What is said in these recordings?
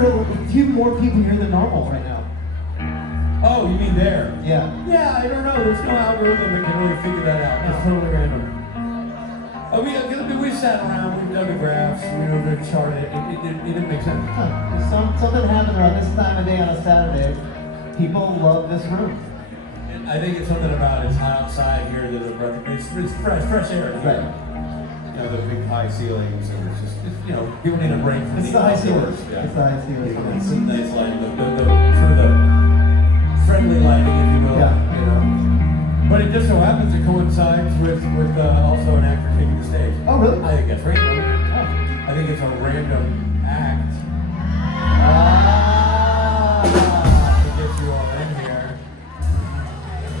there a few more people here than normal right now? Oh, you mean there? Yeah. Yeah, I don't know. There's no algorithm that can really figure that out. It's totally random. Oh, we sat around, we've done the graphs, we know the chart. It didn't make sense. Something happened around this time of day on a Saturday. People love this room. I think it's something about it's hot outside here that it's fresh air here. Right. You know, the big high ceilings, and it's just, people need a break from It's the high ceilings. Yeah. It's the high ceilings. It's some nice lighting, through the friendly lighting, if you will. Yeah. But it just so happens it coincides with also an actor taking the stage. Oh, really? I think that's random. Oh. I think it's a random act to get you all in here.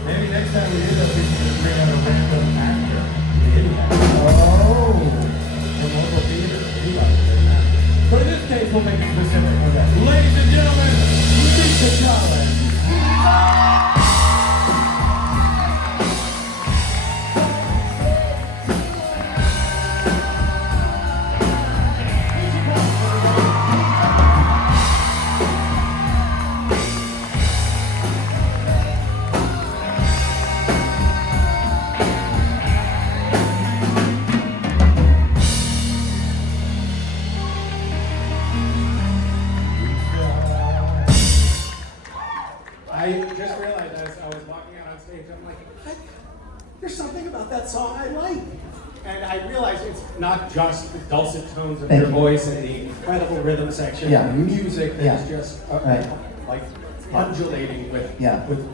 Maybe next time we do that, we should bring out a random actor. Oh. From local theater. But in this case, we'll make it specific. Okay. Ladies and gentlemen, Misha Collins. I just realized as I was walking out on stage, I'm like, there's something about that song I like. And I realized it's not just the dulcet tones of your voice and the incredible rhythm section, music that's just like undulating with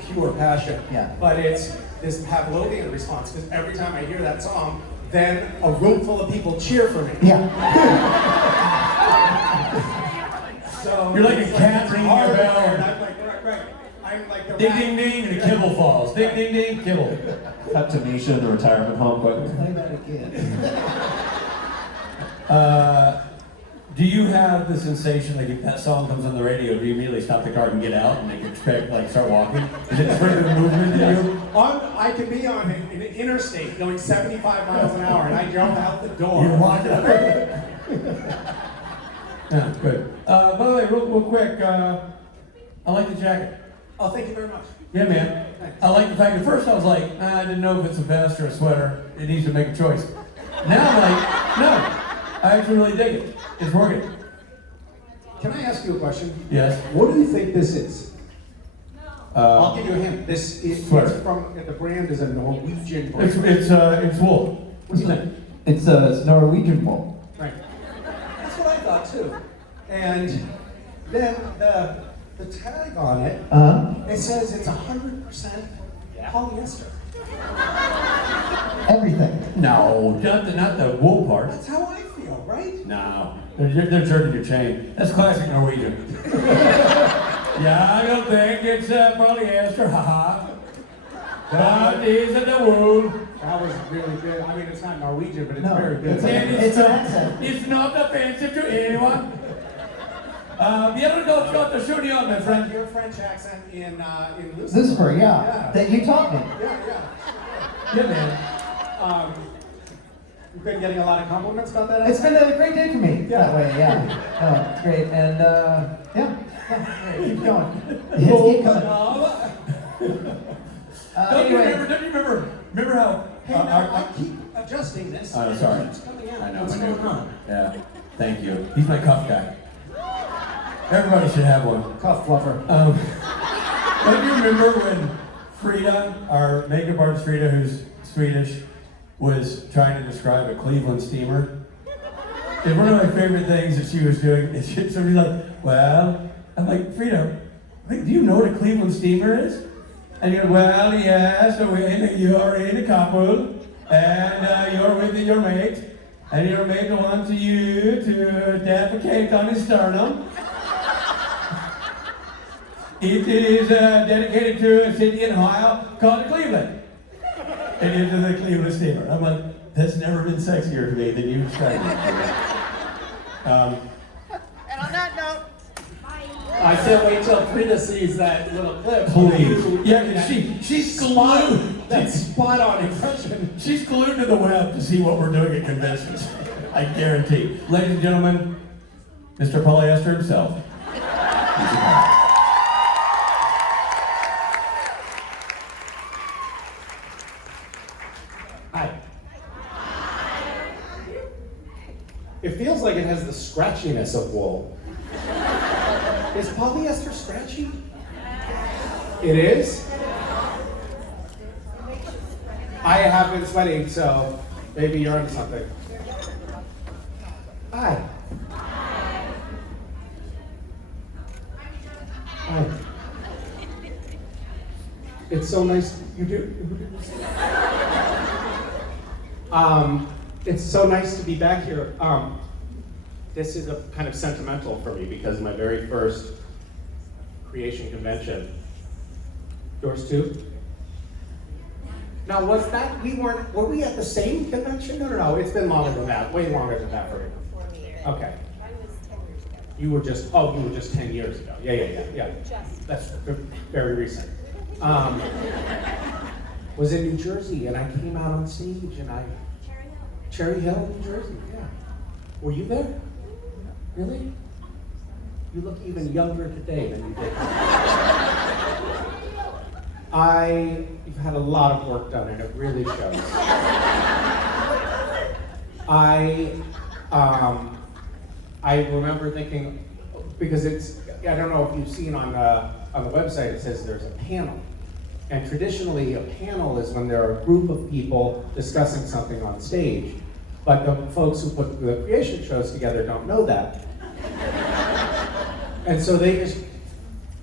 pure passion. But it's this Pavlovian response, because every time I hear that song, then a room full of people cheer for me. So you're like a cat ringing a bell. And I'm like, right. I'm like the ding, ding, ding, and a kibble falls. Ding, ding, ding, kibble. Cut to Misha in the retirement home, but Play that again. Do you have the sensation, like if that song comes on the radio, do you immediately stop the car and get out and start walking? Is it further movement in you? I could be on an interstate going 75 miles an hour, and I jump out the door. You're walking up. Yeah, good. By the way, real quick, I like the jacket. Oh, thank you very much. Yeah, man. Thanks. I like the fact at first I was like, I didn't know if it's a vest or a sweater. It needs to make a choice. Now I'm like, no, I actually really dig it. It's working. Can I ask you a question? Yes. What do you think this is? I'll give you a hint. This is Sweater. from the brand is a Norwegian brand. It's wool. What do you think? It's Norwegian wool. Right. That's what I thought too. And then the tag on it, it says it's 100% polyester. Everything. No, not the wool part. That's how I feel, right? No, they're jerking your chain. That's classic Norwegian. Yeah, I don't think it's polyester, haha. But is it the wool? That was really good. I mean, it's not Norwegian, but it's No, very good. it's an accent. It's not offensive to anyone. You ever go to Chunion, my friend? Your French accent in Lucifer. Lucifer, that you taught me. Yeah, man. You've been getting a lot of compliments about that It's accent? been a great day for me that way, No, it's great. And great. Keep going. Keep coming. Don't you remember how? Hey, now I keep adjusting this. Oh, and sorry. It keeps coming out. I know, What's I know. going on? Yeah, thank you. He's my cuff guy. Everybody should have one. Cuff fluffer. Don't you remember when Frida, our makeup artist Frida, who's Swedish, was trying to describe a Cleveland steamer? And one of my favorite things that she was doing is somebody's like, well, I'm like, Frida, do you know what a Cleveland steamer is? And you go, well, yeah, so you're in a couple, and you're with your mate, and your mate wants you to defecate on his sternum. It is dedicated to a city in Ohio called Cleveland. And into the Cleveland steamer. I'm like, that's never been sexier to me than you described it. And on that note, I can't wait till Frida sees that little clip. Please. Yeah, because she's glued. That spot on impression. She's glued to the web to see what we're doing at conventions. I guarantee. Ladies and gentlemen, Mr. Polyester himself. Hi. It feels like it has the scratchiness of wool. Is polyester scratchy? It is? I have been sweating, so maybe you're onto something. Hi. Hi. It's so nice. You do? It's so nice to be back here. This is a kind of sentimental for me because my very first creation convention. Yours too? Now was that, were we at the same convention? No, it's been longer than that, way longer than that for me. Okay. You were just 10 years ago. Yeah. That's very recent. Was in New Jersey and I came out on stage and Cherry Hill, New Jersey, yeah. Were you there? Really? You look even younger today than you did. You've had a lot of work done and it really shows. I remember thinking, because I don't know if you've seen on the website, it says there's a panel. And traditionally, a panel is when there are a group of people discussing something on stage. But the folks who put the creation shows together don't know that. And so they just,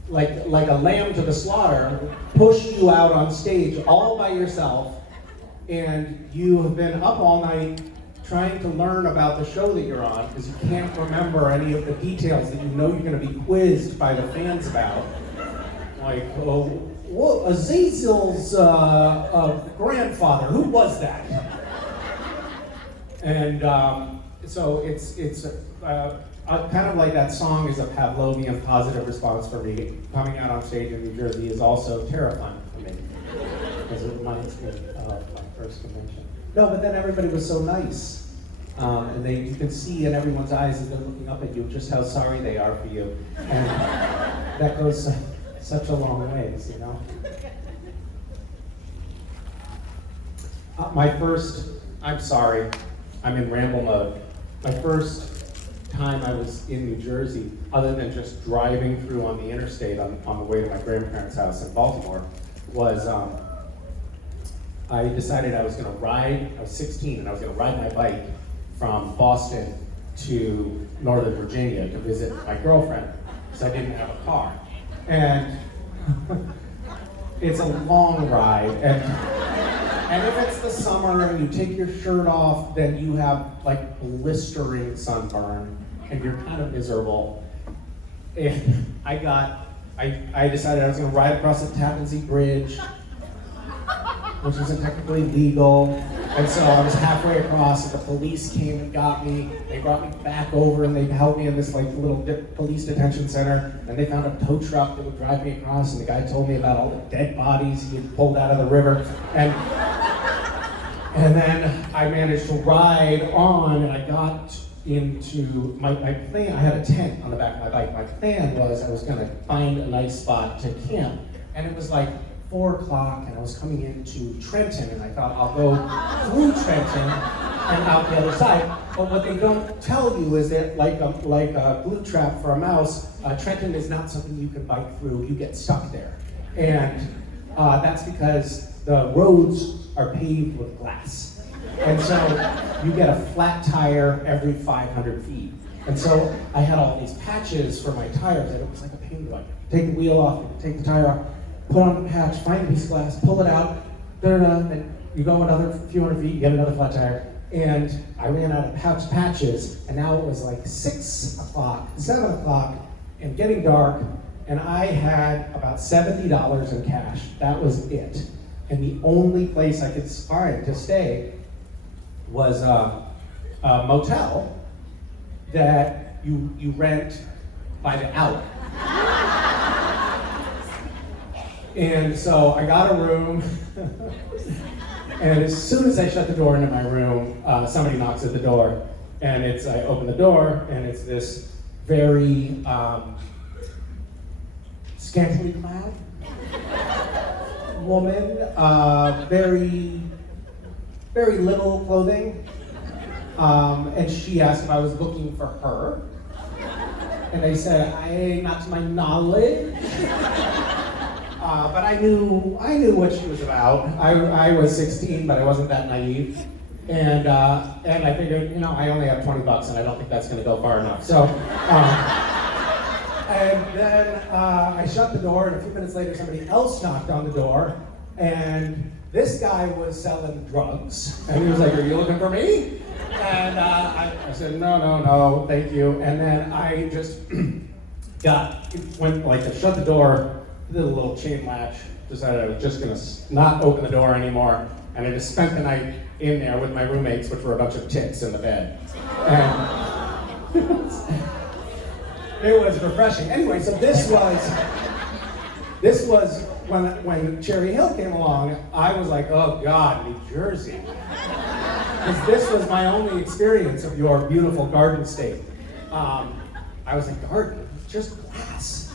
like a lamb to the slaughter, push you out on stage all by yourself, and you have been up all night trying to learn about the show that you're on because you can't remember any of the details that you know you're going to be quizzed by the fans about. Like, Azazel's grandfather, who was that? And so it's kind of like that song is a Pavlovian positive response for me. Coming out on stage in New Jersey is also terrifying for me because it reminds me of my first convention. No, but then everybody was so nice. And you can see in everyone's eyes as they're looking up at you just how sorry they are for you. And that goes such a long ways, you know? I'm sorry, I'm in ramble mode. My first time I was in New Jersey, other than just driving through on the interstate on the way to my grandparents' house in Baltimore, was I decided I was 16, and I was gonna ride my bike from Boston to Northern Virginia to visit my girlfriend, because I didn't have a car. And it's a long ride, and if it's the summer and you take your shirt off, then you have like blistering sunburn, and you're kind of miserable. And I decided I was gonna ride across the Tappan Zee Bridge, which isn't technically legal. And so I was halfway across, and the police came and got me. They brought me back over, and they held me in this like little police detention center. And they found a tow truck that would drive me across, and the guy told me about all the dead bodies he had pulled out of the river. And then I managed to ride on, and I got into my plan. I had a tent on the back of my bike. My plan was I was gonna find a nice spot to camp. And it was like 4 o'clock, and I was coming into Trenton, and I thought I'll go through Trenton and out the other side. But what they don't tell you is that, like a glue trap for a mouse, Trenton is not something you can bike through. You get stuck there, and that's because the roads are paved with glass, and so you get a flat tire every 500 feet. And so I had all these patches for my tires, and it was like a pain point. Take the wheel off, take the tire off, put on the patch, find a piece of glass, pull it out, and you go another few hundred feet, you get another flat tire. And I ran out of patches, and now it was like 6 o'clock, 7 o'clock, and getting dark, and I had about $70 in cash. That was it. And the only place I could find to stay was a motel that you rent by the hour. And so I got a room, and as soon as I shut the door into my room, somebody knocks at the door, and I open the door, and it's this very scantily clad woman, very, very little clothing. And she asked if I was looking for her. And I said, not to my knowledge. But I knew what she was about. I was 16, but I wasn't that naive. And I figured, I only have $20 and I don't think that's gonna go far enough. So, and then I shut the door, and a few minutes later somebody else knocked on the door, and this guy was selling drugs. And he was like, "Are you looking for me?" And I said, no, thank you. And then I just I shut the door, did a little chain latch, decided I was just gonna not open the door anymore. And I just spent the night in there with my roommates, which were a bunch of tits in the bed. And it was refreshing. Anyway, so this was when Cherry Hill came along. I was like, oh God, New Jersey. Because this was my only experience of your beautiful garden state. I was like, garden? Just glass.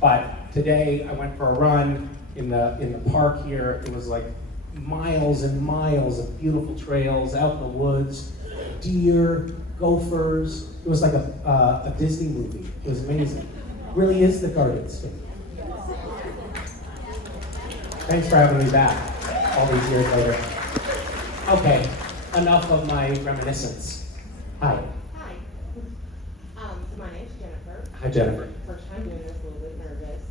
But today I went for a run in the park here. It was like miles and miles of beautiful trails out in the woods, deer, gophers. It was like a Disney movie. It was amazing. It really is the garden state. Thanks for having me back all these years later. Okay, enough of my reminiscence. Hi. Hi. So my name's Jennifer. Hi, Jennifer. First time doing this, a little bit nervous.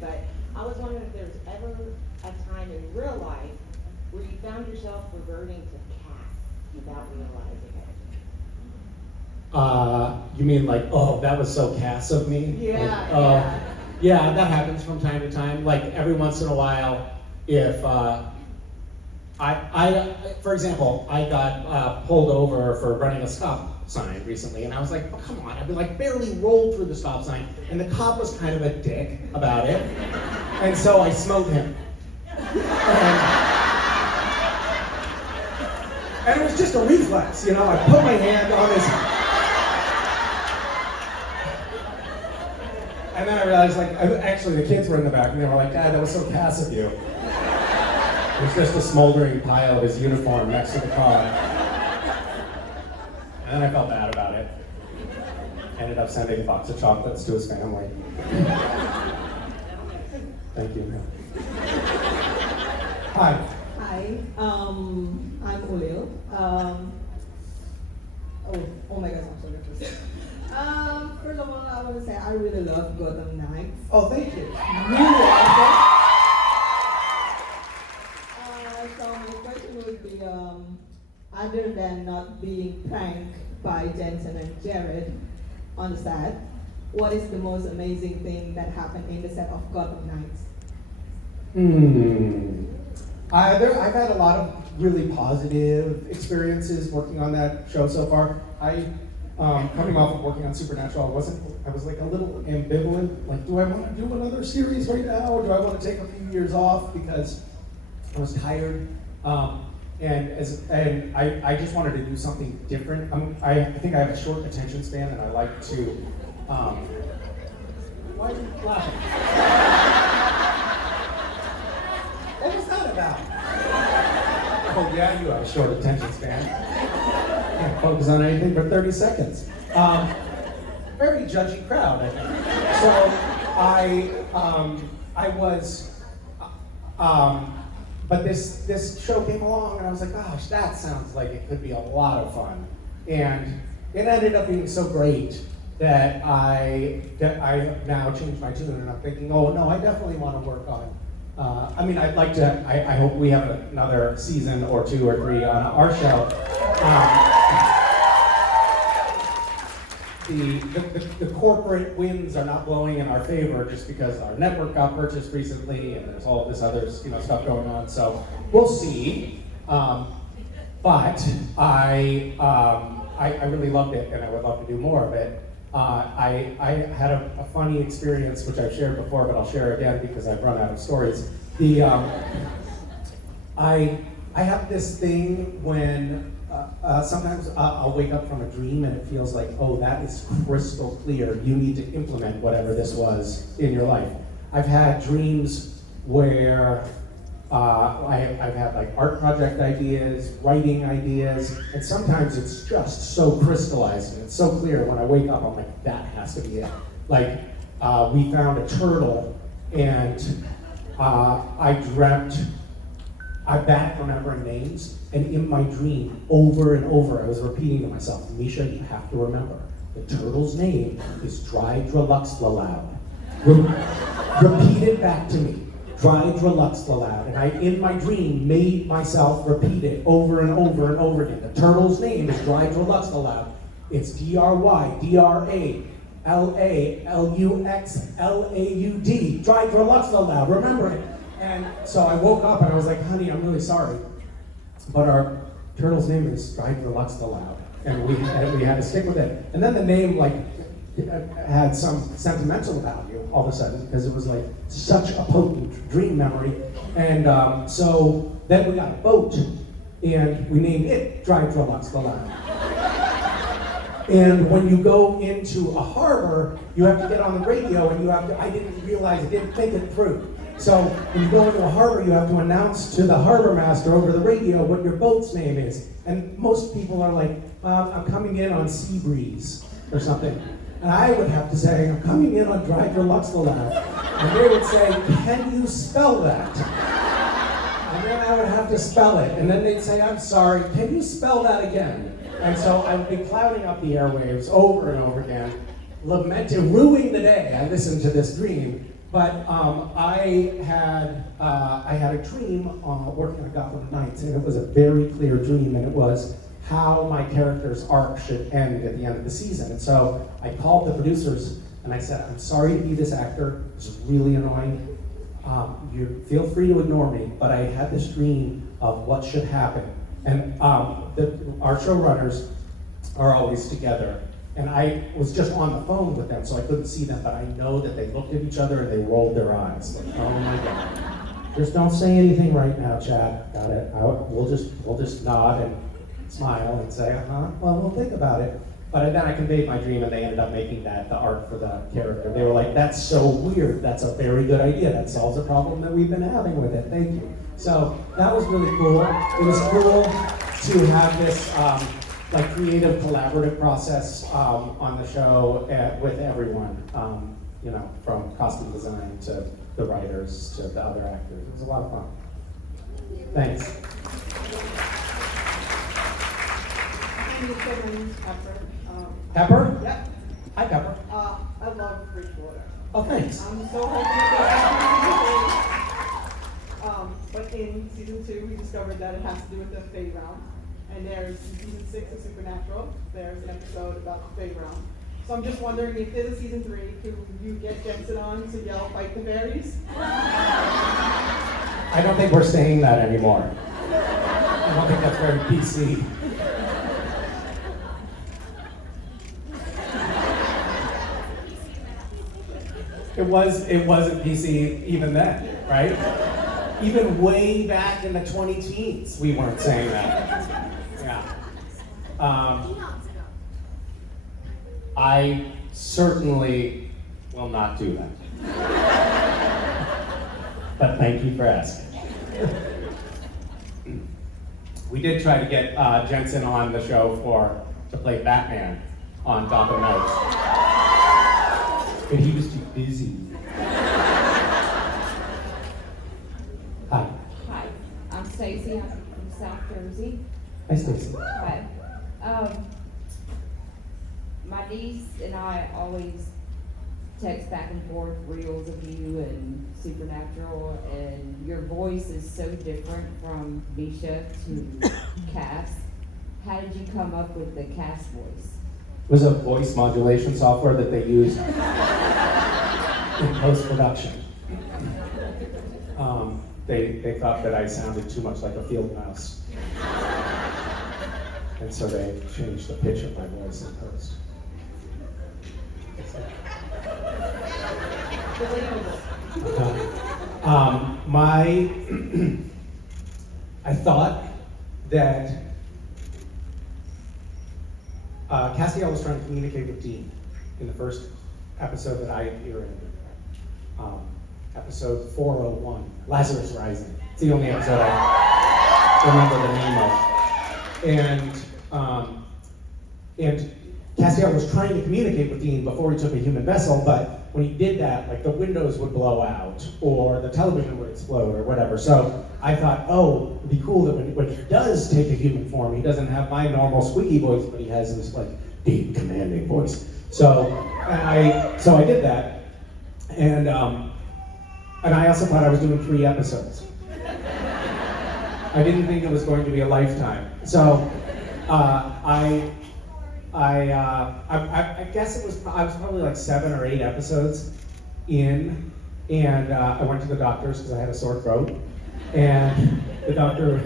But I was wondering if there's ever a time in real life where you found yourself reverting to cat without realizing it. You mean like, oh, that was so Cass of me? Yeah, Like, yeah. Yeah, that happens from time to time. Like every once in a while, if for example, I got pulled over for running a stop sign recently, and I was like, oh, come on, I've been like barely rolled through the stop sign, and the cop was kind of a dick about it, and so I smote him. And it was just a reflex, I put my hand on his... And then I realized, actually the kids were in the back, and they were like, Dad, that was so Cass of you. It was just a smoldering pile of his uniform next to the car. And then I felt bad about it. Ended up sending a box of chocolates to his family. Thank you. Hi. Hi, I'm Ulil. Oh my gosh, I'm so nervous. First of all, I want to say I really love Gotham Knights. Oh, thank you. Really awesome. So my question would be, other than not being pranked by Jensen and Jared on the set, what is the most amazing thing that happened in the set of Gotham Knights? I've had a lot of really positive experiences working on that show so far. Coming off of working on Supernatural, I was like a little ambivalent. Like, do I want to do another series right now, or do I want to take a few years off because I was tired? And I just wanted to do something different. I think I have a short attention span, and I like to. Why are you laughing? What was that about? Oh yeah, you have a short attention span. Can't focus on anything for 30 seconds. Very judgy crowd, I think. So I was, but this show came along, and I was like, gosh, that sounds like it could be a lot of fun. And it ended up being so great that I now changed my tune, and I'm thinking, oh no, I definitely want to work on. I'd like to. I hope we have another season or 2 or 3 on our show. The corporate winds are not blowing in our favor just because our network got purchased recently, and there's all this other stuff going on. So we'll see. But I really loved it, and I would love to do more of it. I had a funny experience, which I've shared before, but I'll share again because I've run out of stories. I have this thing when Sometimes I'll wake up from a dream and it feels like, oh, that is crystal clear. You need to implement whatever this was in your life. I've had dreams where I've had like art project ideas, writing ideas, and sometimes it's just so crystallized and it's so clear. When I wake up, I'm like, that has to be it. Like, we found a turtle, and I dreamt, I'm bad at remembering names, and in my dream, over and over, I was repeating to myself, Misha, you have to remember, the turtle's name is Drydraluxlaloud. Repeat it back to me, Drydraluxlaloud. And I, in my dream, made myself repeat it over and over and over again. The turtle's name is Drydraluxlaloud. It's D-R-Y-D-R-A-L-U-X-L-A-U-D, Drydraluxlaloud, remember it. And so I woke up and I was like, honey, I'm really sorry, but our turtle's name is Drydraluxlaloud, and we had to stick with it. And then the name like had some sentimental value all of a sudden, because it was like such a potent dream memory. And so then we got a boat, and we named it Drydraluxlaloud. And when you go into a harbor, you have to get on the radio, and you have to, I didn't realize, I didn't think it through. So when you go into a harbor, you have to announce to the harbor master over the radio what your boat's name is. And most people are like, I'm coming in on Sea Breeze or something. And I would have to say, I'm coming in on Drydraluxlaloud. And they would say, can you spell that? And then I would have to spell it. And then they'd say, I'm sorry, can you spell that again? And so I would be clouding up the airwaves over and over again, lamenting, ruining the day. I listened to this dream. But I had a dream working on Gotham Knights, and it was a very clear dream, and it was how my character's arc should end at the end of the season. And so I called the producers and I said, I'm sorry to be this actor, it's really annoying. You feel free to ignore me, but I had this dream of what should happen. And our showrunners are always together. And I was just on the phone with them, so I couldn't see them, but I know that they looked at each other and they rolled their eyes. Like, oh my God. Just don't say anything right now, Chad. Got it? We'll just nod and smile and say, well, we'll think about it. But then I conveyed my dream, and they ended up making that the art for the character. They were like, that's so weird. That's a very good idea. That solves a problem that we've been having with it. Thank you. So that was really cool. It was cool to have this like creative collaborative process on the show with everyone, you know, from costume design to the writers to the other actors. It was a lot of fun. Thanks. My name's Pepper. Pepper? Yep. Hi, Pepper. I love Bridgewater. Oh, thanks. I'm so hoping that but in season 2, we discovered that it has to do with the Fae realm. And there's in season 6 of Supernatural, there's an episode about the Fae realm. So I'm just wondering if there's a season 3, could you get Jensen on to yell fight the fairies? I don't think we're saying that anymore. I don't think that's very PC. It wasn't PC even then, right? Even way back in the 20 teens, we weren't saying that. Yeah. I certainly will not do that. But thank you for asking. We did try to get Jensen on the show to play Batman on Gotham Knights. But he was too busy. Hi. Hi, I'm Stacy. I'm from South Jersey. Hi, Stacey. Hi. My niece and I always text back and forth reels of you and Supernatural, and your voice is so different from Misha to Cass. How did you come up with the Cass voice? It was a voice modulation software that they used in post-production. They thought that I sounded too much like a field mouse. And so they changed the pitch of my voice in post. I thought that Castiel was trying to communicate with Dean in the first episode that I appear in. Episode 401, Lazarus Rising. It's the only episode I remember the name of. And Castiel was trying to communicate with Dean before he took a human vessel, but when he did that, like the windows would blow out, or the television would explode, or whatever. So I thought, oh, it'd be cool that when he does take a human form, he doesn't have my normal squeaky voice, but he has this like deep, commanding voice. So I did that, and I also thought I was doing 3 episodes. I didn't think it was going to be a lifetime. So I guess I was probably like 7 or 8 episodes in, and I went to the doctor's because I had a sore throat, and the doctor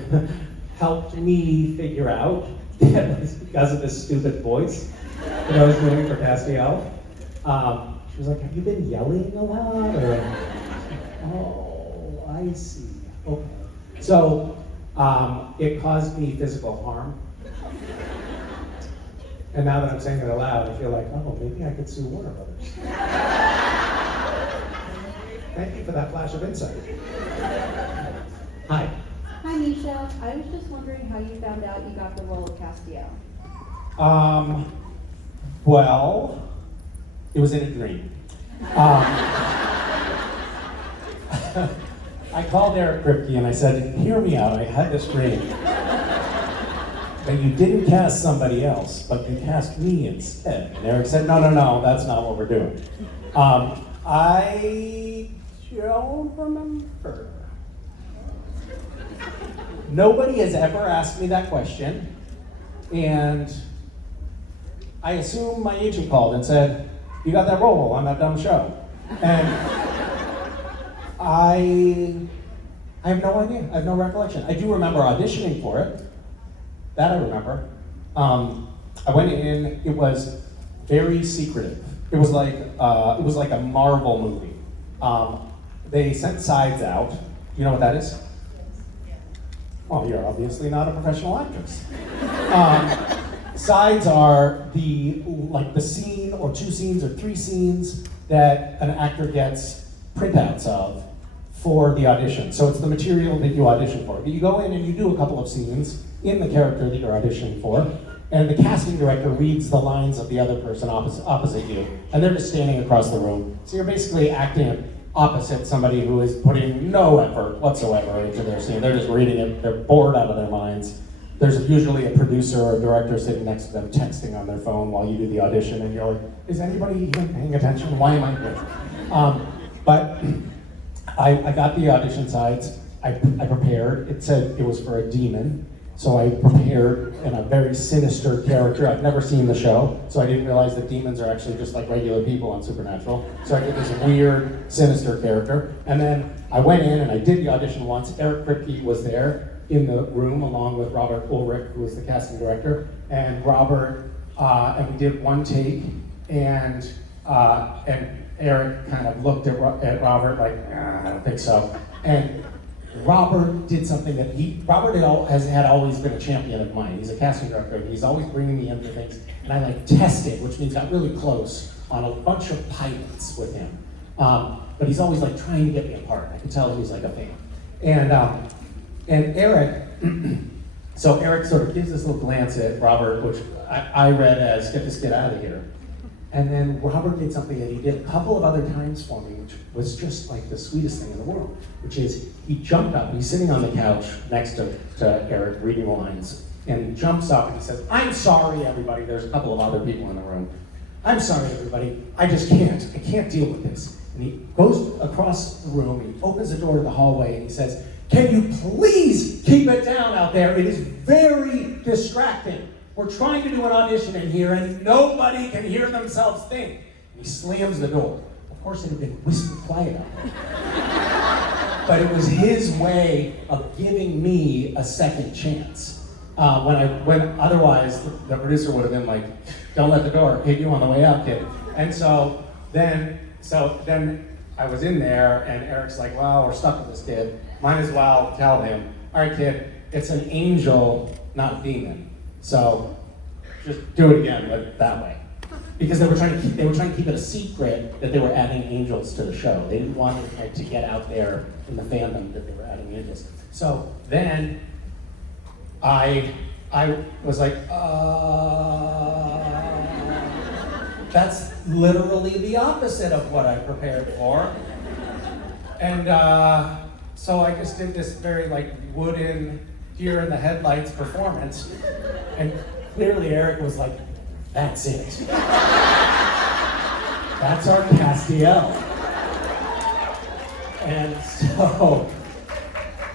helped me figure out that it was because of this stupid voice that I was doing for Castiel. She was like, "Have you been yelling a lot?" Or, "Oh, I see. Okay." So it caused me physical harm. And now that I'm saying it aloud, I feel like, oh, maybe I could sue Warner Brothers. Thank you for that flash of insight. Hi. Hi, Misha. I was just wondering how you found out you got the role of Castiel. Well, it was in a dream. I called Eric Kripke and I said, hear me out, I had this dream. That you didn't cast somebody else, but you cast me instead. And Eric said, no, that's not what we're doing. I don't remember. Nobody has ever asked me that question, and I assume my agent called and said, you got that role on that dumb show. And I have no idea, I have no recollection. I do remember auditioning for it. That I remember. I went in, it was very secretive. It was like a Marvel movie. They sent sides out. You know what that is? Well, you're obviously not a professional actress. Sides are the scene or 2 scenes or 3 scenes that an actor gets printouts of for the audition. So it's the material that you audition for. But you go in and you do a couple of scenes in the character that you're auditioning for, and the casting director reads the lines of the other person opposite you, and they're just standing across the room. So you're basically acting opposite somebody who is putting no effort whatsoever into their scene. They're just reading it, they're bored out of their minds. There's usually a producer or a director sitting next to them texting on their phone while you do the audition, and you're like, is anybody even paying attention? Why am I here? But I got the audition sides, I prepared. It said it was for a demon. So I prepared in a very sinister character. I've never seen the show, so I didn't realize that demons are actually just like regular people on Supernatural. So I did this weird, sinister character. And then I went in and I did the audition once. Eric Kripke was there in the room along with Robert Ulrich, who was the casting director. And Robert, and we did 1 take, and Eric kind of looked at Robert like, I don't think so. And Robert did something that Robert had always been a champion of mine. He's a casting director, and he's always bringing me in for things. And I tested, which means got really close on a bunch of pilots with him. But he's always trying to get me apart. I could tell he was a fan. And Eric, so Eric sort of gives this little glance at Robert, which I read as, get this kid out of here. And then Robert did something that he did a couple of other times for me, which was just the sweetest thing in the world, which is he jumped up, he's sitting on the couch next to Eric reading the lines, and he jumps up and he says, I'm sorry everybody, there's a couple of other people in the room. I'm sorry everybody, I can't deal with this. And he goes across the room, and he opens the door to the hallway, and he says, can you please keep it down out there? It is very distracting. We're trying to do an audition in here and nobody can hear themselves think. And he slams the door. Of course it had been whisper quiet out there. But it was his way of giving me a second chance. When otherwise the producer would have been like, don't let the door hit you on the way out, kid. And so then I was in there and Eric's like, well, we're stuck with this kid. Might as well tell him, all right kid, it's an angel, not a demon. So just do it again, but that way. Because they were trying to keep it a secret that they were adding angels to the show. They didn't want it to get out there in the fandom that they were adding angels. So then I was like, that's literally the opposite of what I prepared for. And so I just did this very like wooden deer in the headlights performance. And clearly Eric was like, that's it. That's our Castiel. And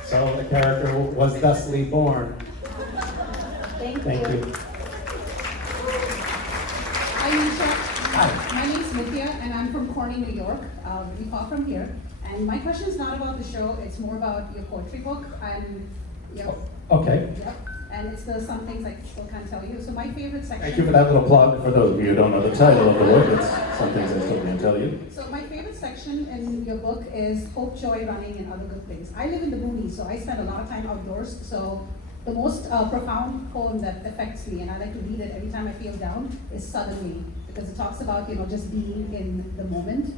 so the character was thusly born. Thank Thank you. you. Hi, Misha. Hi. My name is Nithya, and I'm from Corning, New York, really far from here. And my question is not about the show, it's more about your poetry book. And, Okay. Yep. And it's the Some Things I Still Can't Tell You. So my favorite section. Thank you for that little plug. For those of you who don't know the title of the book, it's Some Things I Still Can't Tell You. So my favorite section in your book is Hope, Joy, Running, and Other Good Things. I live in the boonies, so I spend a lot of time outdoors. So the most profound poem that affects me, and I like to read it every time I feel down, is Suddenly, because it talks about, just being in the moment.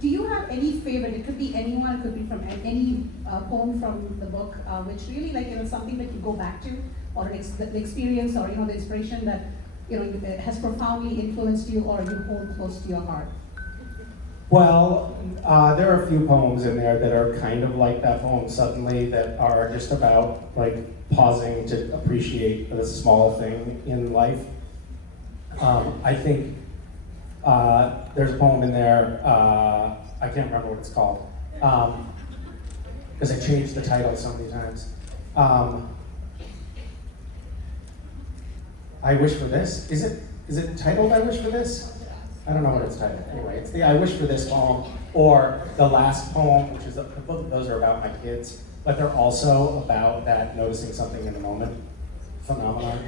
Do you have any favorite? It could be anyone, it could be from any poem from the book, which really something that you go back to, or the experience, or the inspiration that has profoundly influenced you, or you hold close to your heart. Well, there are a few poems in there that are kind of like that poem Suddenly, that are just about like pausing to appreciate the small thing in life. I think there's a poem in there, I can't remember what it's called, because I changed the title so many times. I Wish for This. Is it titled I Wish for This? I don't know what it's titled. Anyway, it's the I Wish for This poem, or the last poem, which is both of those are about my kids, but they're also about that noticing something in the moment phenomenon.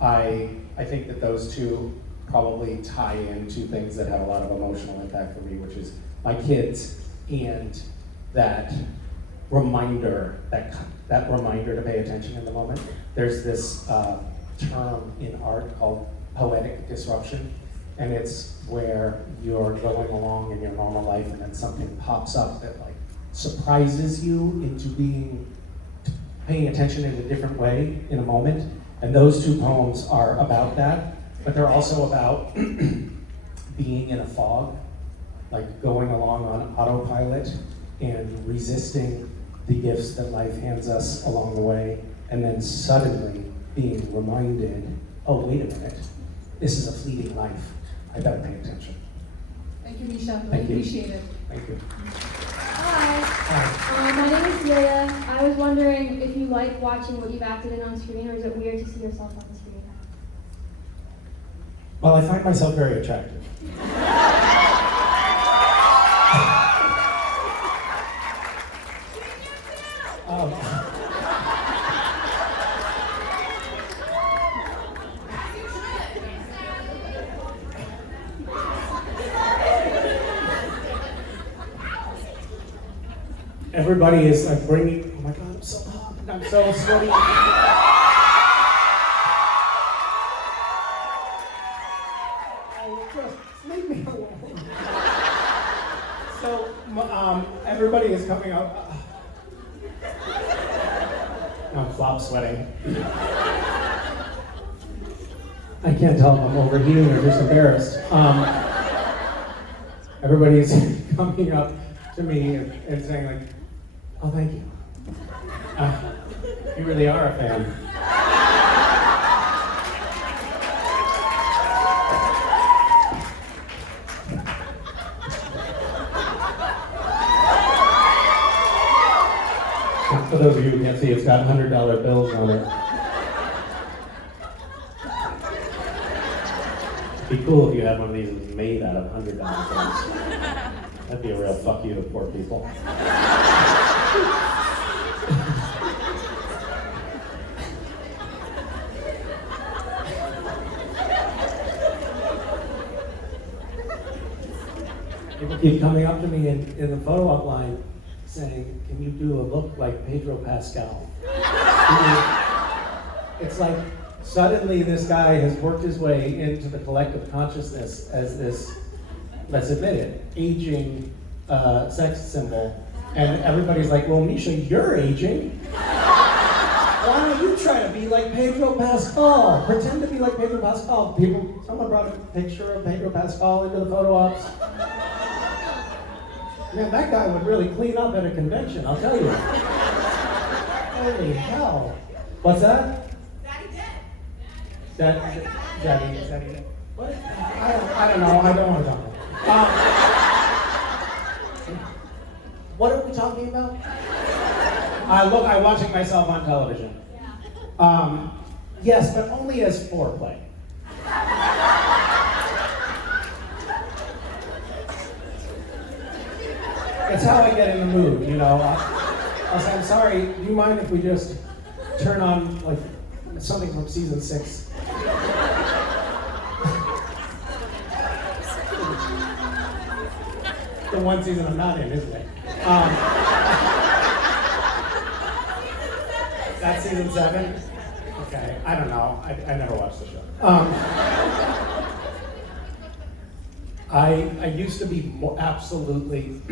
I think that those two probably tie into things that have a lot of emotional impact for me, which is my kids and that reminder, that reminder to pay attention in the moment. There's this term in art called poetic disruption, and it's where you're going along in your normal life and then something pops up that like surprises you into paying attention in a different way in a moment. And those two poems are about that, but they're also about being in a fog, like going along on autopilot and resisting the gifts that life hands us along the way, and then suddenly being reminded, oh, wait a minute, this is a fleeting life. I better pay attention. Thank you, Misha. Really Thank you. appreciate it. Thank you. Hi. My name is Leah. I was wondering if you like watching what you've acted in on screen, or is it weird to see yourself on screen? Well, I find myself very attractive. Everybody is like bringing, oh my God, I'm so hot, I'm so sweaty. Oh, just leave me alone. So, everybody is coming up. I'm flop sweating. I can't tell if I'm overheating or just embarrassed. Everybody's coming up to me and saying like, oh, thank you. You really are a fan. For those of you who can't see, it's got $100 bills on it. It'd be cool if you had one of these that was made out of $100 bills. That'd be a real fuck you to poor people. People keep coming up to me in the photo op line saying, can you do a look like Pedro Pascal? It's like, suddenly this guy has worked his way into the collective consciousness as this, let's admit it, aging sex symbol. And everybody's like, well, Misha, you're aging. Why don't you try to be like Pedro Pascal? Pretend to be like Pedro Pascal. Someone brought a picture of Pedro Pascal into the photo ops. Man, that guy would really clean up at a convention, I'll tell you. Holy hell. What's that? Daddy dead. What? I don't know. I don't want to talk about it. What are we talking about? I'm watching myself on television. Yes, but only as foreplay. It's how I get in the mood, you know. I'll say, I'm sorry, do you mind if we just turn on like something from season 6? The one season I'm not in, isn't it? That's season 7? Okay, I don't know. I never watched the show. I used to be absolutely.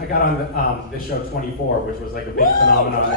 I got on this show 24, which was like a big phenomenon at the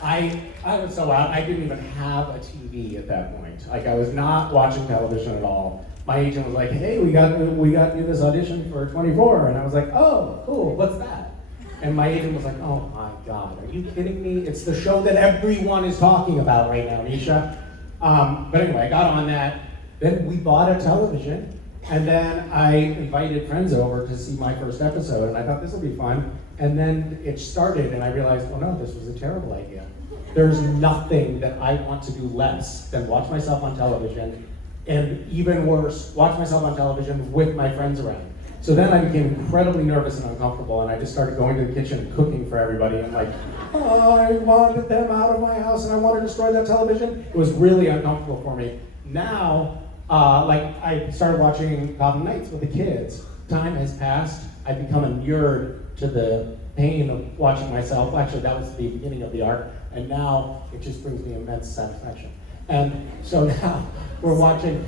time. I was so out. I didn't even have a TV at that point. Like I was not watching television at all. My agent was like, "Hey, we got you this audition for 24," and I was like, "Oh, cool. What's that?" And my agent was like, "Oh my God, are you kidding me? It's the show that everyone is talking about right now, Misha." But anyway, I got on that. Then we bought a television, and then I invited friends over to see my first episode, and I thought this will be fun. And then it started, and I realized, oh no, this was a terrible idea. There's nothing that I want to do less than watch myself on television, and even worse, watch myself on television with my friends around. So then I became incredibly nervous and uncomfortable, and I just started going to the kitchen and cooking for everybody. And like, oh, I wanted them out of my house, and I want to destroy that television. It was really uncomfortable for me. Now, I started watching Gotham Knights with the kids. Time has passed. I've become inured to the pain of watching myself. Actually, that was the beginning of the arc, and now it just brings me immense satisfaction. And so now we're watching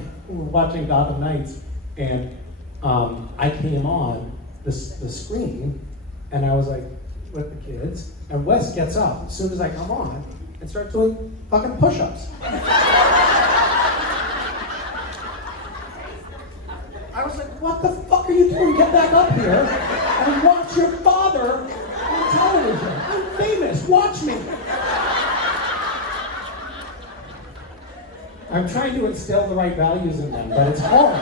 Gotham Knights, and I came on the screen, and I was like with the kids, and Wes gets up as soon as I come on and starts doing fucking push-ups. I was like, what the fuck are you doing? Get back up here and watch your father on television. I'm famous, watch me. I'm trying to instill the right values in them, but it's hard.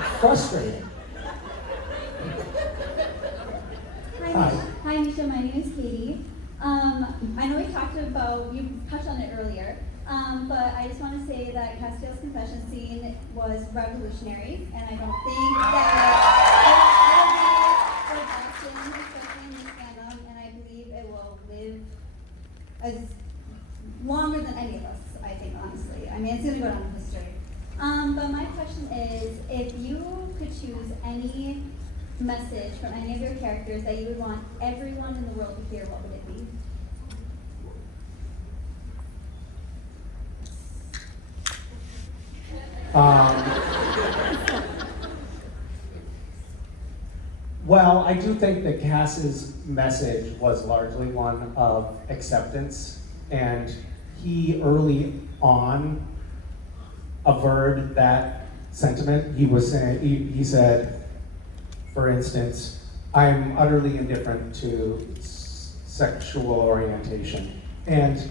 It's frustrating. Hi, Misha, my name is Katie. I know you touched on it earlier, but I just want to say that Castiel's confession scene was revolutionary, and I don't think that it'll be forgotten, especially in this fandom, and I believe it will live as longer than any of us, I think, honestly. I mean, it's going to go down in history. But my question is, if you could choose any message from any of your characters that you would want everyone in the world to hear, what would it be? Well, I do think that Cass's message was largely one of acceptance, and he early on averred that sentiment. He was saying, he said, for instance, I'm utterly indifferent to sexual orientation, and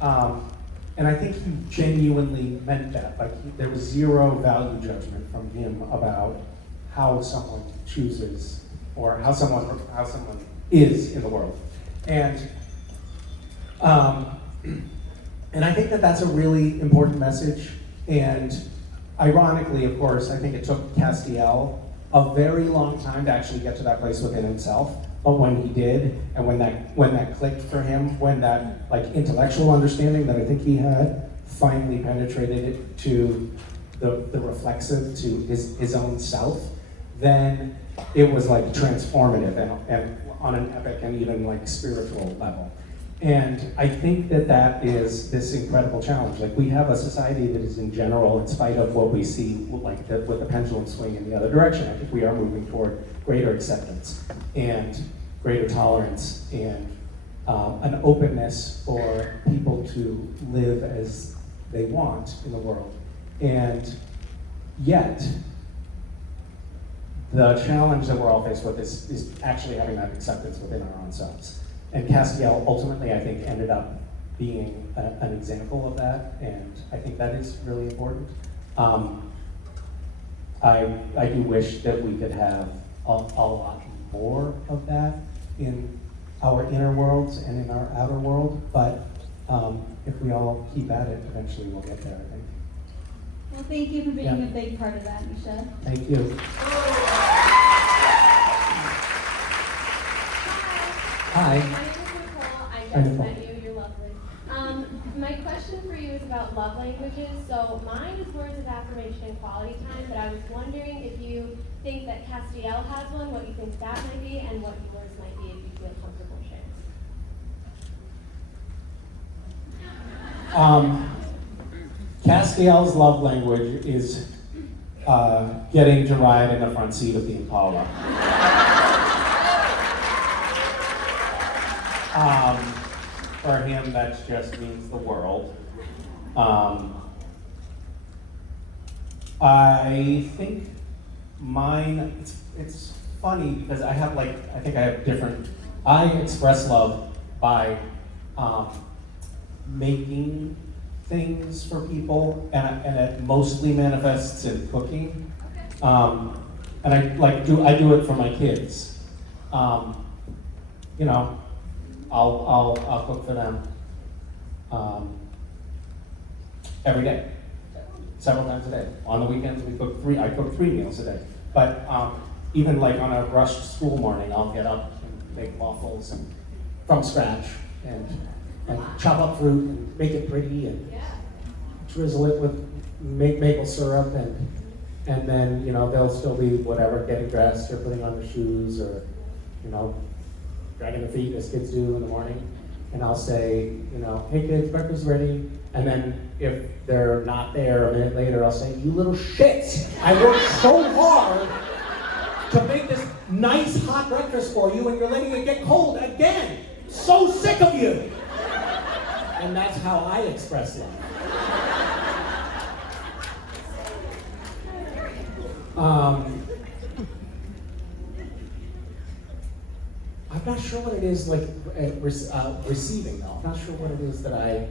I think he genuinely meant that. Like there was zero value judgment from him about how someone chooses or how someone is in the world, and I think that that's a really important message. And ironically, of course, I think it took Castiel a very long time to actually get to that place within himself. But when he did, and when that clicked for him, when that like intellectual understanding that I think he had finally penetrated it to the reflexive, to his own self, then it was like transformative and on an epic and even like spiritual level. And I think that that is this incredible challenge. Like, we have a society that is in general, in spite of what we see, like with the pendulum swing in the other direction, I think we are moving toward greater acceptance and greater tolerance and an openness for people to live as they want in the world. And yet, the challenge that we're all faced with is actually having that acceptance within our own selves. And Castiel ultimately, I think, ended up being an example of that, and I think that is really important. I do wish that we could have a lot more of that in our inner worlds and in our outer world, but if we all keep at it, eventually we'll get there, I think. Well, thank you for being Yeah. a big part of that, Misha. Thank you. Hi. My name is Nicole. I Hi, just Nicole. met you. You're lovely. My question for you is about love languages. So mine is words of affirmation and quality time, but I was wondering if you think that Castiel has one, what you think that might be, and what yours might be if you feel comfortable sharing. Castiel's love language is getting to ride in the front seat of the Impala. For him, that just means the world. I think mine, it's funny because I have I think I have different, I express love by making things for people, and it mostly manifests in cooking. And I do it for my kids. You know, I'll cook for them every day, several times a day. On the weekends I cook 3 meals a day. But even like on a rushed school morning, I'll get up and make waffles and from scratch and like chop up fruit and make it pretty and drizzle it with maple syrup, and then, you know, they'll still be whatever, getting dressed or putting on their shoes or, you know, dragging their feet as kids do in the morning. And I'll say, you know, hey kids, breakfast's ready. And then if they're not there a minute later, I'll say, you little shits, I worked so hard to make this nice hot breakfast for you and you're letting it get cold again. So sick of you. And that's how I express love. I'm not sure what it is like receiving though. I'm not sure what it is that I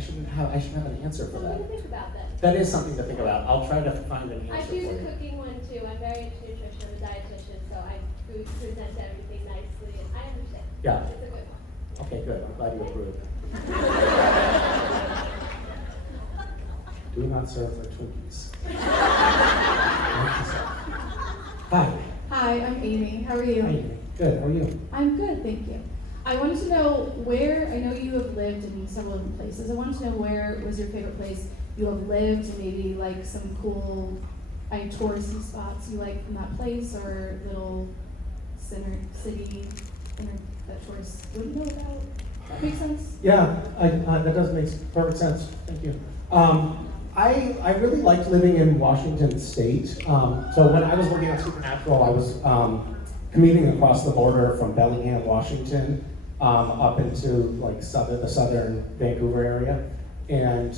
shouldn't have an answer for that. Think about that. That is something to think about. I'll try to find an I answer do for the you. cooking one too. I'm very into nutrition. I'm a dietitian, so I present everything nicely, and I understand. Yeah. It's a good one. Okay, good. I'm glad you approve. Do not serve for Twinkies. Hi. Hi, I'm Amy. How are you? Hi, Amy. Good. How are you? I'm good, thank you. I wanted to know where, I know you have lived in several different places. I wanted to know where was your favorite place you have lived, and maybe like some cool, touristy spots you like from that place, or little city that tourists wouldn't know about. Does that make sense? Yeah, that does make perfect sense. Thank you. I really liked living in Washington State. So when I was working on Supernatural, I was commuting across the border from Bellingham, Washington, up into like the southern Vancouver area, and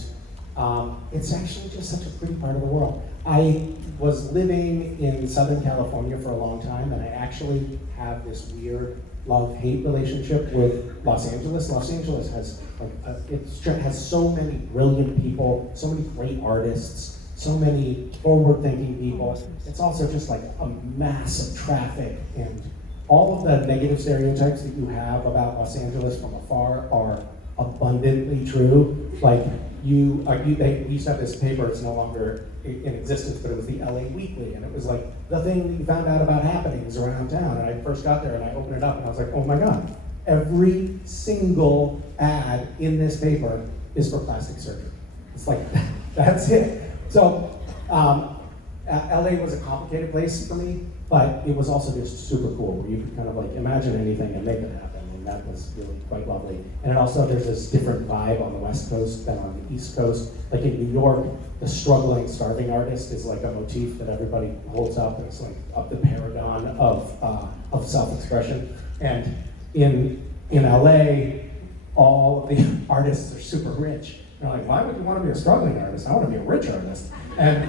it's actually just such a pretty part of the world. I was living in Southern California for a long time, and I actually have this weird love-hate relationship with Los Angeles. Los Angeles has has so many brilliant people, so many great artists, so many forward-thinking people. It's also just like a mass of traffic, and all of the negative stereotypes that you have about Los Angeles from afar are abundantly true. Like they used to have this paper, it's no longer in existence, but it was the LA Weekly, and it was like the thing that you found out about happenings around town. And I first got there and I opened it up and I was like, oh my God, every single ad in this paper is for plastic surgery. It's like, that's it. So LA was a complicated place for me, but it was also just super cool, where you could kind of like imagine anything and make it happen. And and that was really quite lovely. And it also, there's this different vibe on the West Coast than on the East Coast. Like in New York, the struggling, starving artist is like a motif that everybody holds up, and it's like up the paragon of self-expression. And in LA, all of the artists are super rich. You're like, why would you want to be a struggling artist? I want to be a rich artist. And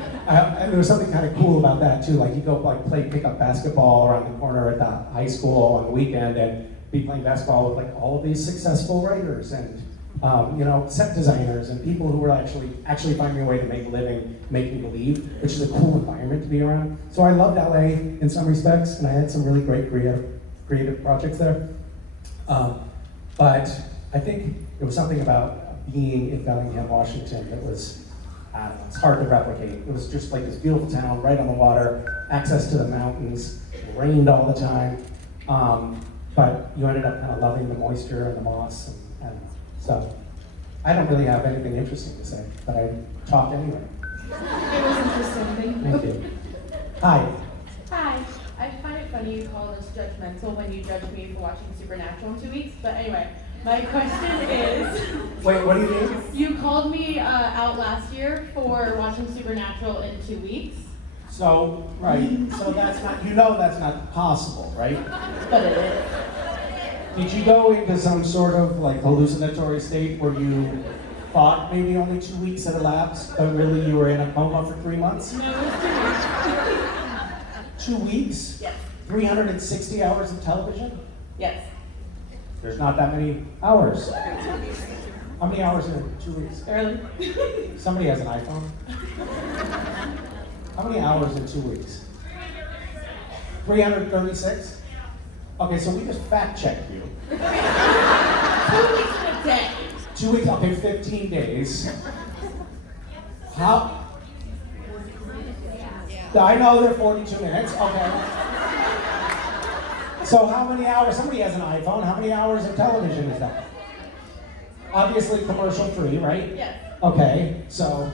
there was something kind of cool about that too. Like you go like play pickup basketball around the corner at the high school on the weekend and be playing basketball with like all of these successful writers and set designers and people who were actually finding a way to make a living, making believe, which is a cool environment to be around. So I loved LA in some respects, and I had some really great creative projects there. But I think it was something about being in Bellingham, Washington that was, I don't know, it's hard to replicate. It was just like this beautiful town right on the water, access to the mountains, it rained all the time. But you ended up kind of loving the moisture and the moss, and so I don't really have anything interesting to say, but I talked anyway. It was interesting, Thank you. Hi. Hi. I find it funny you call us judgmental when you judge me for watching Supernatural in 2 weeks, but anyway, my question is... Wait, what do you mean? You called me out last year for watching Supernatural in 2 weeks. So, right, so that's not possible, right? But it is. Did you go into some sort of like hallucinatory state where you thought maybe only 2 weeks had elapsed, but really you were in a coma for 3 months? No, it was 2 weeks? Yes. 360 hours of television? Yes. There's not that many hours. How many hours in 2 weeks? Barely. Somebody has an iPhone? How many hours in 2 weeks? 336? Okay, so we just fact checked you. 2 weeks in a day. 2 weeks, okay, 15 days. How? I know they're 42 minutes, okay. So how many hours, somebody has an iPhone, how many hours of television is that? Obviously commercial free, right? Yes. Okay, so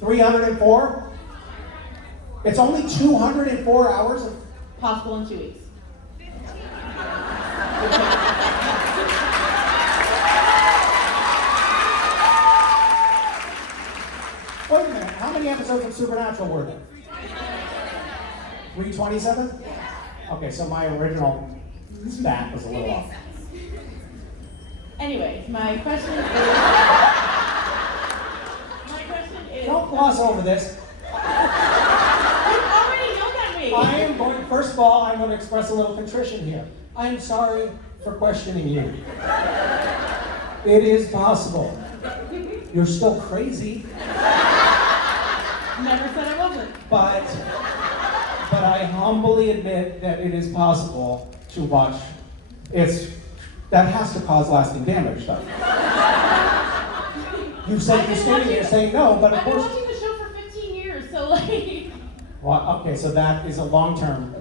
304? It's only 204 hours of... Possible in 2 weeks. Wait a minute, how many episodes of Supernatural were there? 327? Okay, so my original stat was a little off. Anyway, my question is... Don't gloss over this. You've already yelled at me! I am going, first of all, I'm going to express a little contrition here. I'm sorry for questioning you. It is possible. You're still crazy. Never said I wasn't. But I humbly admit that it is possible to watch. That has to cause lasting damage, though. You said you're standing here saying no, but of I've been course. watching the show for 15 years, so like... Well, okay, so that is long-term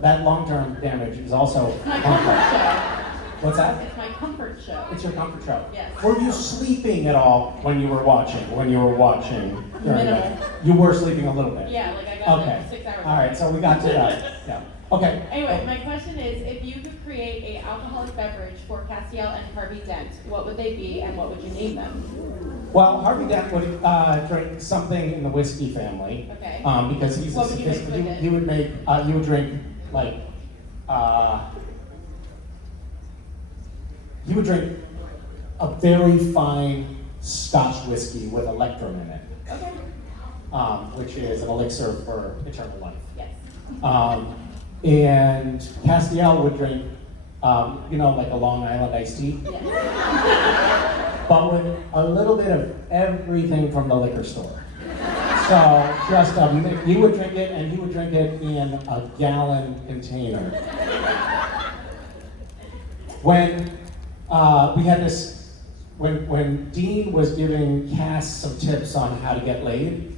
damage is also My comfort show. What's that? It's my comfort show. It's your comfort show. Yes. Were you sleeping at all when you were watching? Minimal. You were sleeping a little bit. Yeah, like I got Okay. like 6 hours. All right, so we got to that. Yeah. Okay. Anyway, my question is, if you could create an alcoholic beverage for Castiel and Harvey Dent, what would they be and what would you name them? Well, Harvey Dent would drink something in the whiskey family. Okay. Because he's What would you mix with it? he would make he would drink like he would drink a very fine Scotch whiskey with electrum in it. Okay. Which is an elixir for eternal life. Yes. And Castiel would drink, like a Long Island iced tea, Yes. but with a little bit of everything from the liquor store. So just he would drink it, and he would drink it in a gallon container. When we had this, when Dean was giving Cass some tips on how to get laid,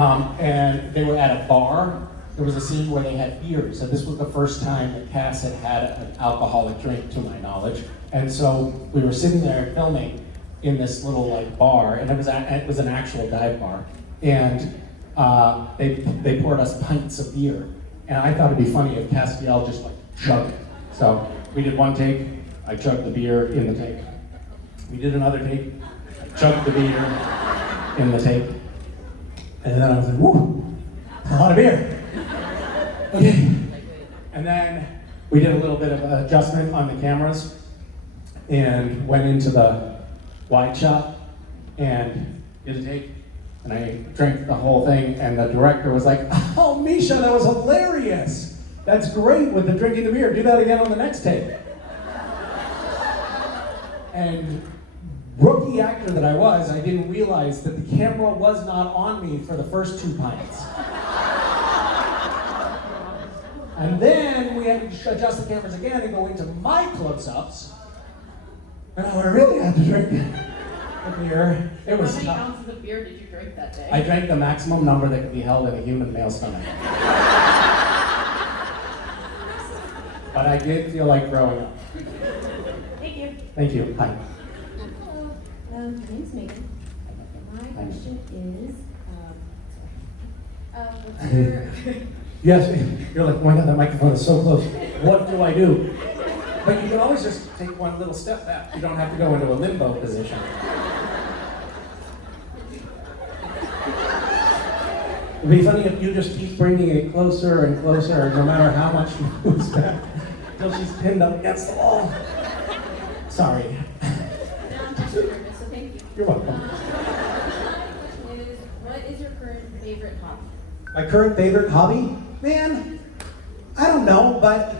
and they were at a bar. There was a scene where they had beers, and this was the first time that Cass had had an alcoholic drink, to my knowledge. And so we were sitting there filming in this little bar, and it was an actual dive bar, and they poured us pints of beer, and I thought it'd be funny if Castiel just chugged it. So We did one take, I chugged the beer in the take. We did another take, I chugged the beer in the take. And then I was like, whoo, a lot of beer. Okay. And then we did a little bit of adjustment on the cameras and went into the wide shot and did a take. And I drank the whole thing, and the director was like, oh, Misha, that was hilarious. That's great with the drinking the beer. Do that again on the next take. And rookie actor that I was, I didn't realize that the camera was not on me for the first 2 pints. And then we had to adjust the cameras again and go into my close-ups. And I really had to drink the beer. It was How many tough. ounces of beer did you drink that day? I drank the maximum number that could be held in a human male stomach. But I did feel like throwing up. Thank you. Thank you. Hi. Hello, my name's Megan. My question is, what's your Yes, you're like, oh my God, that microphone is so close. What do I do? But you can always just take one little step back. You don't have to go into a limbo position. It'd be funny if you just keep bringing it closer and closer, no matter how much she moves back, until she's pinned up against the wall. Sorry. I'm just nervous, so thank you. You're welcome. My question is, what is your current favorite hobby? My current favorite hobby? Man, I don't know, but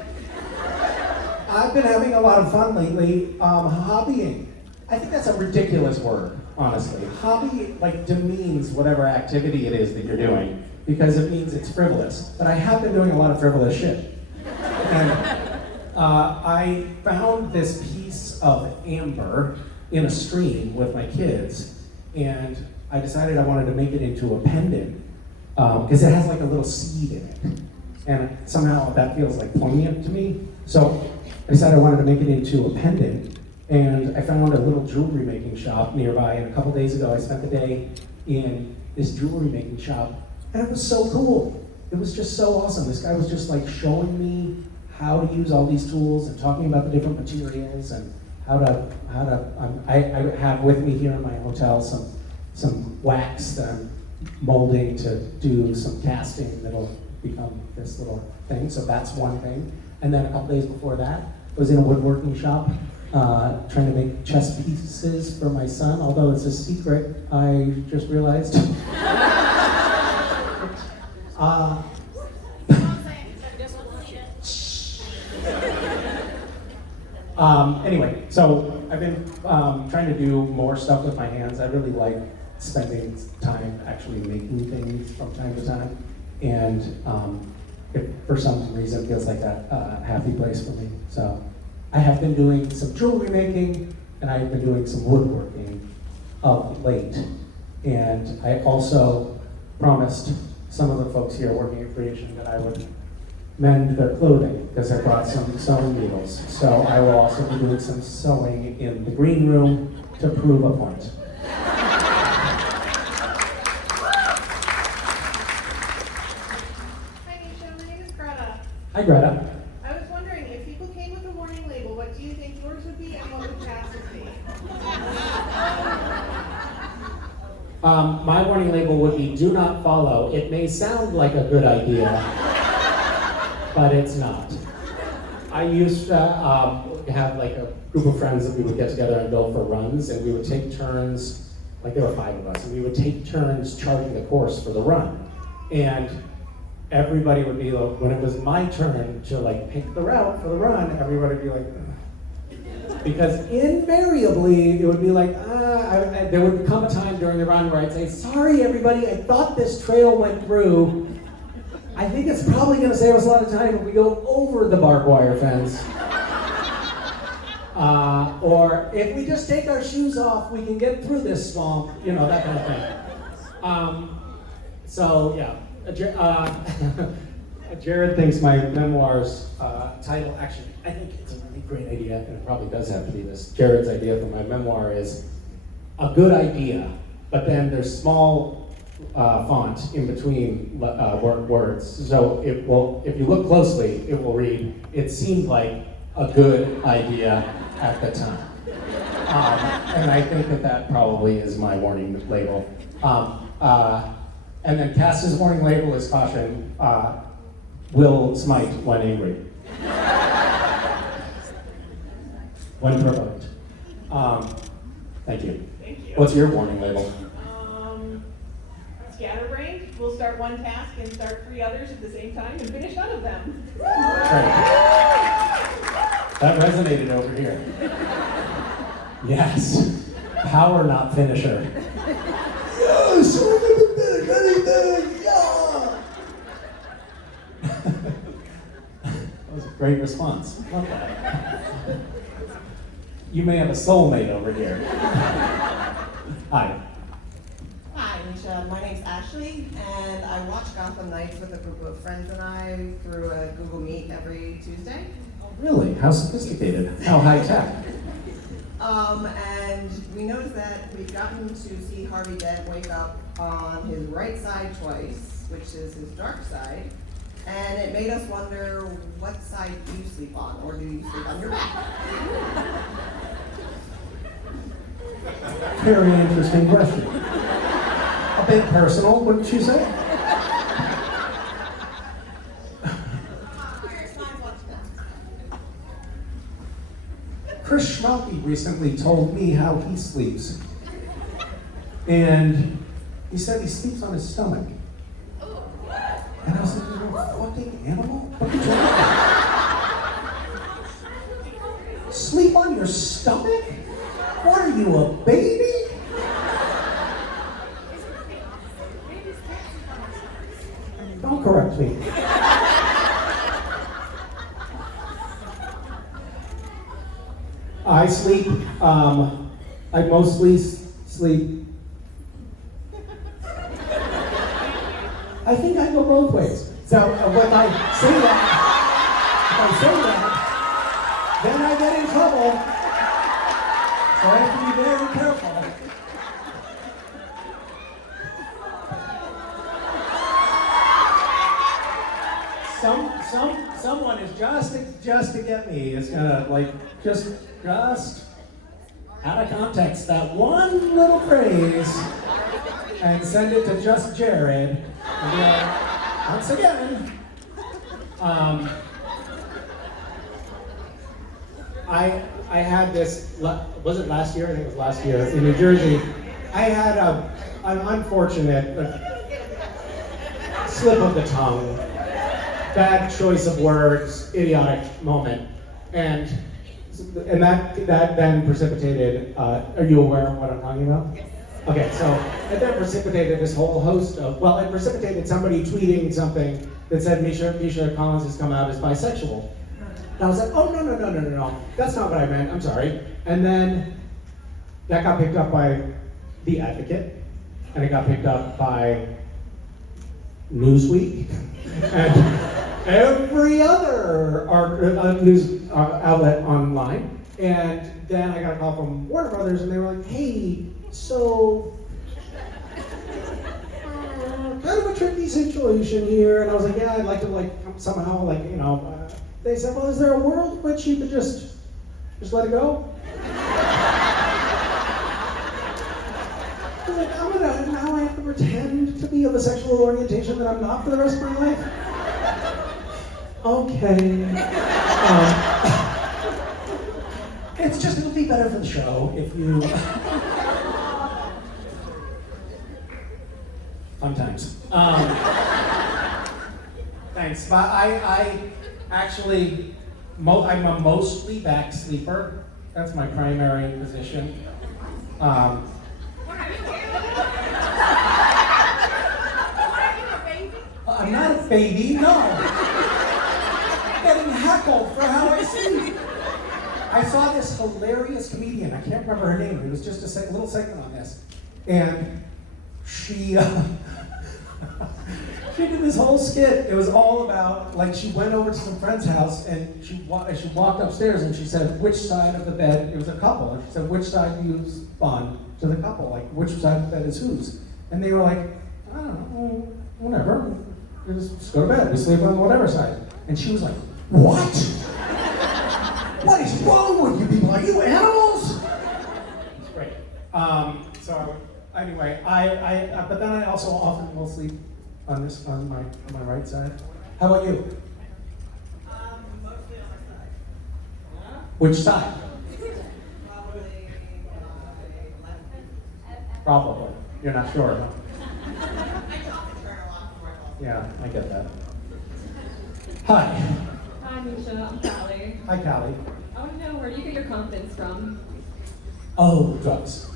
I've been having a lot of fun lately hobbying. I think that's a ridiculous word, honestly. Hobby like demeans whatever activity it is that you're doing because it means it's frivolous. But I have been doing a lot of frivolous shit. And I found this piece of amber in a stream with my kids, and I decided I wanted to make it into a pendant because it has like a little seed in it. And somehow that feels like poignant to me. So I decided I wanted to make it into a pendant. And I found a little jewelry making shop nearby. And a couple days ago, I spent the day in this jewelry making shop. And it was so cool. It was just so awesome. This guy was just like showing me how to use all these tools and talking about the different materials and I have with me here in my hotel some wax that I'm molding to do some casting that'll become this little thing. So that's one thing. And then a couple days before that, I was in a woodworking shop trying to make chess pieces for my son, although it's a secret, I just realized. Anyway, so I've been trying to do more stuff with my hands. I really like spending time actually making things from time to time. And it, for some reason, feels like a happy place for me. So I have been doing some jewelry making, and I have been doing some woodworking of late. And I also promised some of the folks here working at Creation that I would mend their clothing, because I brought some sewing needles. So I will also be doing some sewing in the green room to prove a point. Hi, Greta. I was wondering, if people came with a warning label, what do you think yours would be and what would Cass's be? My warning label would be do not follow. It may sound like a good idea, but it's not. I used to have like a group of friends that we would get together and go for runs, and we would take turns, like there were 5 of us, and we would take turns charting the course for the run. And everybody would be like, when it was my turn to like pick the route for the run, everybody would be like, ugh. Because invariably it would be like, there would come a time during the run where I'd say, sorry everybody, I thought this trail went through. I think it's probably gonna save us a lot of time if we go over the barbed wire fence. Or if we just take our shoes off, we can get through this swamp, you know, that kind of thing. So yeah. Jared thinks my memoir's title, actually, I think it's a really great idea, and it probably does have to be this. Jared's idea for my memoir is a good idea, but then there's small font in between words. So it will, if you look closely, it will read, it seemed like a good idea at the time. And I think that probably is my warning label. And then Cass's warning label is caution, will smite when angry. When provoked. Thank you. Thank you. What's your warning label? Scatterbrained. We'll start one task and start 3 others at the same time and finish none of them. That resonated over here. Yes. Power, not finisher. Yes, we're gonna finish anything. Yeah. That was a great response. Love that. You may have a soulmate over here. Hi. Hi, Misha. My name's Ashley, and I watch Gotham Nights with a group of friends and I through a Google Meet every Tuesday. Really? How sophisticated? How high tech? And we noticed that we've gotten to see Harvey Dent wake up on his right side twice, which is his dark side, and it made us wonder what side do you sleep on, or do you sleep on your back? Very interesting question. A bit personal, wouldn't you say? Chris Schmalke recently told me how he sleeps. And he said he sleeps on his stomach. And I was like, you're a fucking animal? What are you doing? Sleep on your stomach? What are you, a baby? Don't correct me. I sleep, I mostly sleep. I think I go both ways. So if I say that, then I get in trouble. So I have to be very careful. Someone is just to get me is gonna like just out of context that one little phrase and send it to just Jared and be like, once again. I had this, was it last year? I think it was last year in New Jersey. I had an unfortunate slip of the tongue, bad choice of words, idiotic moment, and that then precipitated. Are you aware of what I'm talking about? Yes. Okay, so it then precipitated this whole host of. Well, it precipitated somebody tweeting something that said Misha Collins has come out as bisexual. And I was like, oh no, that's not what I meant. I'm sorry. And then that got picked up by The Advocate, and it got picked up by Newsweek, and every other news outlet online. And then I got a call from Warner Brothers, and they were like, hey, so kind of a tricky situation here. And I was like, yeah, I'd like to somehow they said, well, is there a world in which you could just let it go? I was like, now I have to pretend to be of a sexual orientation that I'm not for the rest of my life? Okay. It'll be better for the show if you... Fun times. Thanks, but I actually, I'm a mostly back sleeper. That's my primary position. I'm not a baby, no. I'm getting heckled for how I sleep. I saw this hilarious comedian, I can't remember her name, it was just a little segment on this. And she did this whole skit. It was all about, she went over to some friend's house and she walked upstairs and she said, which side of the bed, it was a couple, and she said, which side do you respond to the couple? Which side of the bed is whose? And they were like, I don't know, whatever. Just go to bed, we sleep on whatever side. And she was like, what? What is wrong with you people? Are you animals? It's great. So anyway, but then I also often will sleep on my right side. How about you? Mostly on my side. Which side? Probably my left. Probably. You're not sure, huh? I talk to turn a lot before I fall asleep. Yeah, I get that. Hi. Hi, Misha. I'm Callie. Hi, Callie. I want to know, where do you get your confidence from? Oh, drugs.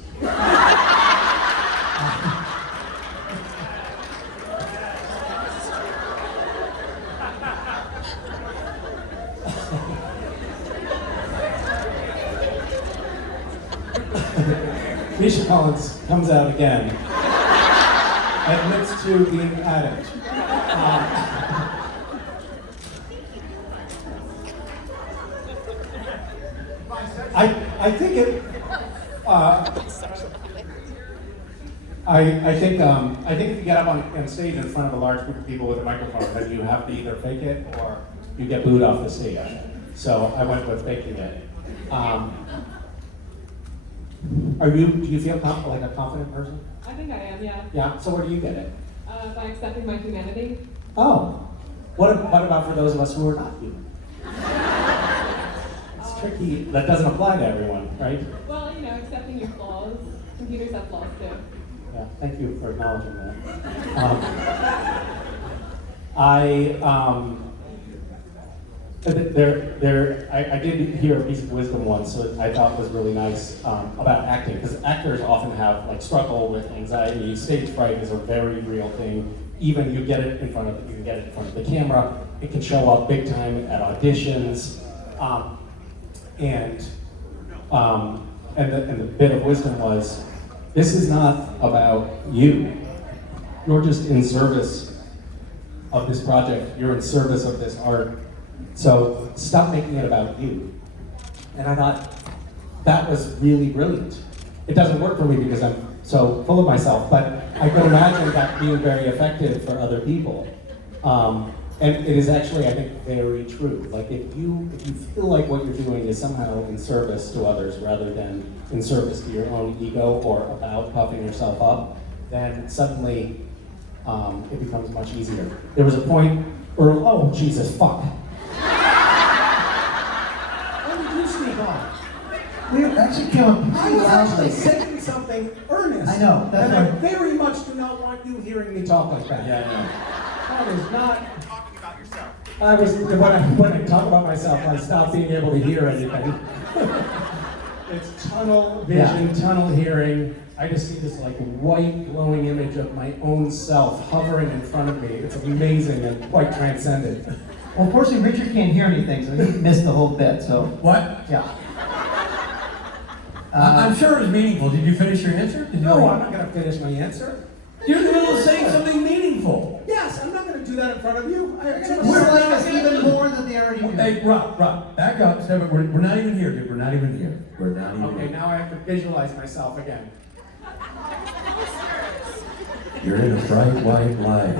Misha Collins comes out again, admits to being an addict. I think it. I think if you get up on stage in front of a large group of people with a microphone, then you have to either fake it or you get booed off the stage. So I went with faking it. Do you feel like a confident person? I think I am, yeah. Yeah. So where do you get it? By accepting my humanity. Oh. What about for those of us who are not human? It's tricky. That doesn't apply to everyone, right? Well, accepting your flaws. Computers have flaws too. Yeah, thank you for acknowledging that. I did hear a piece of wisdom once, so I thought was really nice about acting, because actors often have struggle with anxiety. Stage fright is a very real thing. Even you can get it in front of the camera. It can show up big time at auditions, and the bit of wisdom was, this is not about you. You're just in service of this project. You're in service of this art. So stop making it about you. And I thought, that was really brilliant. It doesn't work for me because I'm so full of myself, but I could imagine that being very effective for other people. And it is actually, I think, very true. Like if you feel like what you're doing is somehow in service to others rather than in service to your own ego or about puffing yourself up, then suddenly it becomes much easier. There was a point where, oh Jesus, fuck. Why did you sneak off? We actually came up I was actually saying something earnest. I know, that's and I right. very much do not want you hearing me talk like that. Yeah, That is not. Talking about yourself. When I talk about myself, I stop being able to hear anything. It's tunnel vision, tunnel hearing. I just see this white glowing image of my own self hovering in front of me. It's amazing and quite transcendent. Well, unfortunately, Richard can't hear anything, so he missed the whole bit. So What? yeah. I'm sure it was meaningful. Did you finish your answer? Did you No, I'm not going to finish my answer. You're in the middle of saying something meaningful. Yes, I'm not going to do that in front of you. We're like us even more than they already do. Hey, Rob, back up. Step up. We're not even here, dude. We're not even here. We're not even Okay, here. now I have to visualize myself again. You're in a bright white light.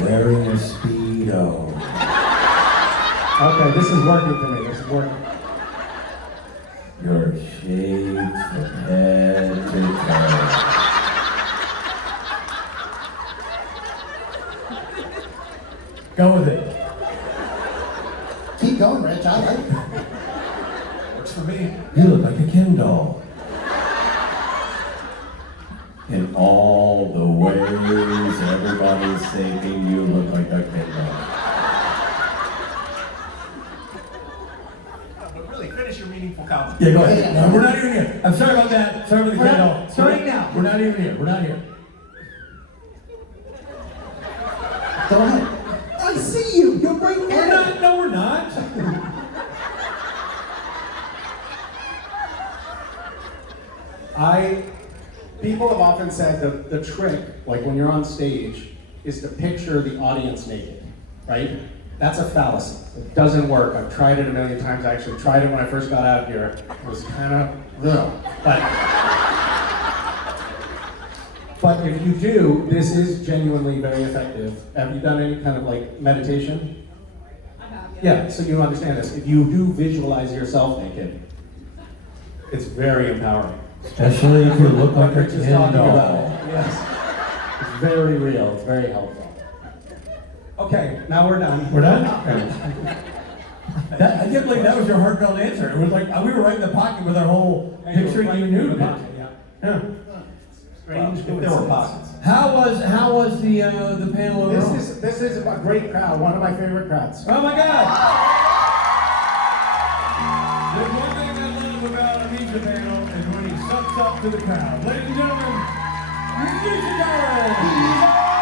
Wearing a Speedo. Okay, this is working for me. This is working. Your shades from head to toe. Go with it. Keep going, Rich. I like it. Works for me. You look like a Ken doll. In all the ways everybody's thinking, you look like a Ken doll. But really, finish your meaningful comment. Yeah, go ahead. No, we're not even here. I'm sorry about that. Sorry for the Ken doll. Starting now. We're not even here. We're not here. Go ahead. I see you. You're right We're there. not. No, we're not. People have often said that the trick, like when you're on stage, is to picture the audience naked, right? That's a fallacy. It doesn't work. I've tried it a million times. I actually tried it when I first got out here. It was kind of, but if you do, this is genuinely very effective. Have you done any kind of meditation? I have, yeah. Yeah, so you understand this. If you do visualize yourself naked, it's very empowering. Especially if you look like a Just Ken talking doll. about it. Yes. It's very real. It's very helpful. Okay, now we're done. We're done? That, I can't believe that was your heartfelt answer. It was like we were right in the pocket with our whole picture you knew. Yeah. Strange If there were pockets. How was the panel overall? This is a great crowd, one of my favorite crowds. Oh my God! There's one thing I love about a Misha panel is when he sucks up to the crowd. Ladies and gentlemen, Misha Collins!